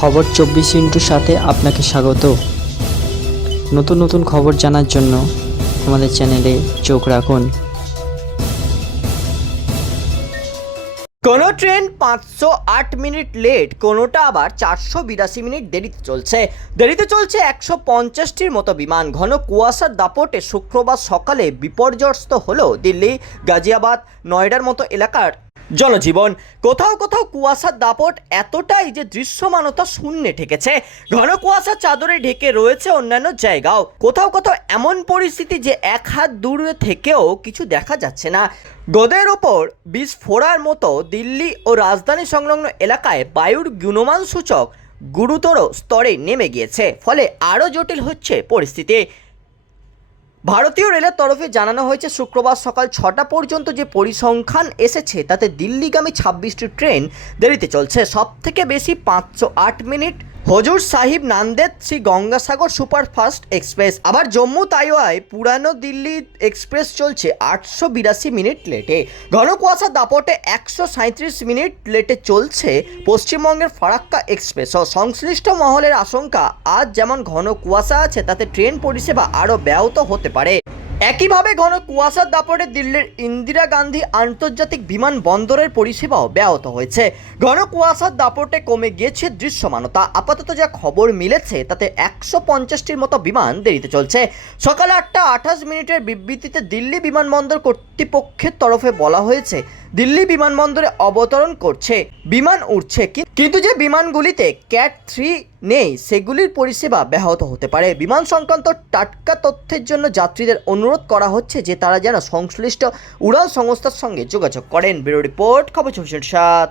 খবর চব্বিশ ইন্টুর সাথে আপনাকে স্বাগত। নতুন নতুন খবর জানার জন্য আমাদের চ্যানেলে চোখ রাখুন। কোনো ট্রেন পাঁচশো আট মিনিট লেট, কোনোটা আবার চারশো বিরাশি মিনিট দেরিতে চলছে। দেরিতে চলছে একশো পঞ্চাশটির মতো বিমান। ঘন কুয়াশার দাপটে শুক্রবার সকালে বিপর্যস্ত হলো দিল্লি, গাজিয়াবাদ, নয়ডার মতো এলাকার জনজীবন। কোথাও কোথাও কুয়াশার দাপট এতটাই যে দৃশ্যমানতা শূন্যে ঠেকেছে। ঘন কুয়াশার চাদরে ঢেকে রয়েছে অন্যান্য জায়গাও। কোথাও কোথাও এমন পরিস্থিতি যে এক হাত দূরে থেকেও কিছু দেখা যাচ্ছে না। গোদের ওপর বিষ ফোড়ার মতো দিল্লি ও রাজধানী সংলগ্ন এলাকায় বায়ুর গুণমান সূচক গুরুতর স্তরে নেমে গিয়েছে। ফলে আরও জটিল হচ্ছে পরিস্থিতি। ভারতীয় রেলের তরফে জানানো হয়েছে, শুক্রবার সকাল ছটা পর্যন্ত যে পরিসংখ্যান এসেছে, তাতে দিল্লিগামী ছাব্বিশটি ট্রেন দেরিতে চলছে। সব থেকে বেশি পাঁচশো আট minute Hazur Sahib Nanded Shri Gangasagar superfast express. আবার জম্মু তাইওয়ায় পুরানো দিল্লি এক্সপ্রেস চলছে আটশো বিরাশি মিনিট লেটে। ঘন কুয়াশা দাপটে একশো সাঁত্রিশ মিনিট লেটে চলছে পশ্চিমবঙ্গের ফারাক্কা এক্সপ্রেসও সংশ্লিষ্ট মহলের আশঙ্কা, আজ যেমন ঘন কুয়াশা আছে, তাতে ট্রেন পরিষেবা আরও ব্যাহত হতে পারে। একইভাবে ঘন কুয়াশার দাপটে দিল্লির ইন্দিরা গান্ধী আন্তর্জাতিক বিমানবন্দরের পরিষেবাও ব্যাহত হয়েছে। ঘন কুয়াশার দাপটে কমে গিয়েছে দৃশ্যমানতা। আপাতত যা খবর মিলেছে, তাতে একশো পঞ্চাশটির মতো বিমান দেরিতে চলছে। সকাল আটটা আঠাশ মিনিটের বিবৃতিতে দিল্লি বিমানবন্দর কর্তৃপক্ষের তরফে বলা হয়েছে, দিল্লি বিমানবন্দরে অবতরণ করছে। বিমান উঠছে কিন্তু যে বিমানগুলিতে ক্যাট থ্রি নেই, সেগুলির পরিষেবা ব্যাহত হতে পারে। বিমান সংক্রান্ত টাটকা তথ্যের জন্য যাত্রীদের অনুরোধ করা হচ্ছে যে তারা যেন সংশ্লিষ্ট উড়ান সংস্থার সঙ্গে যোগাযোগ করেন। ব্যুরো রিপোর্ট, খবর চব্বিশ সাত।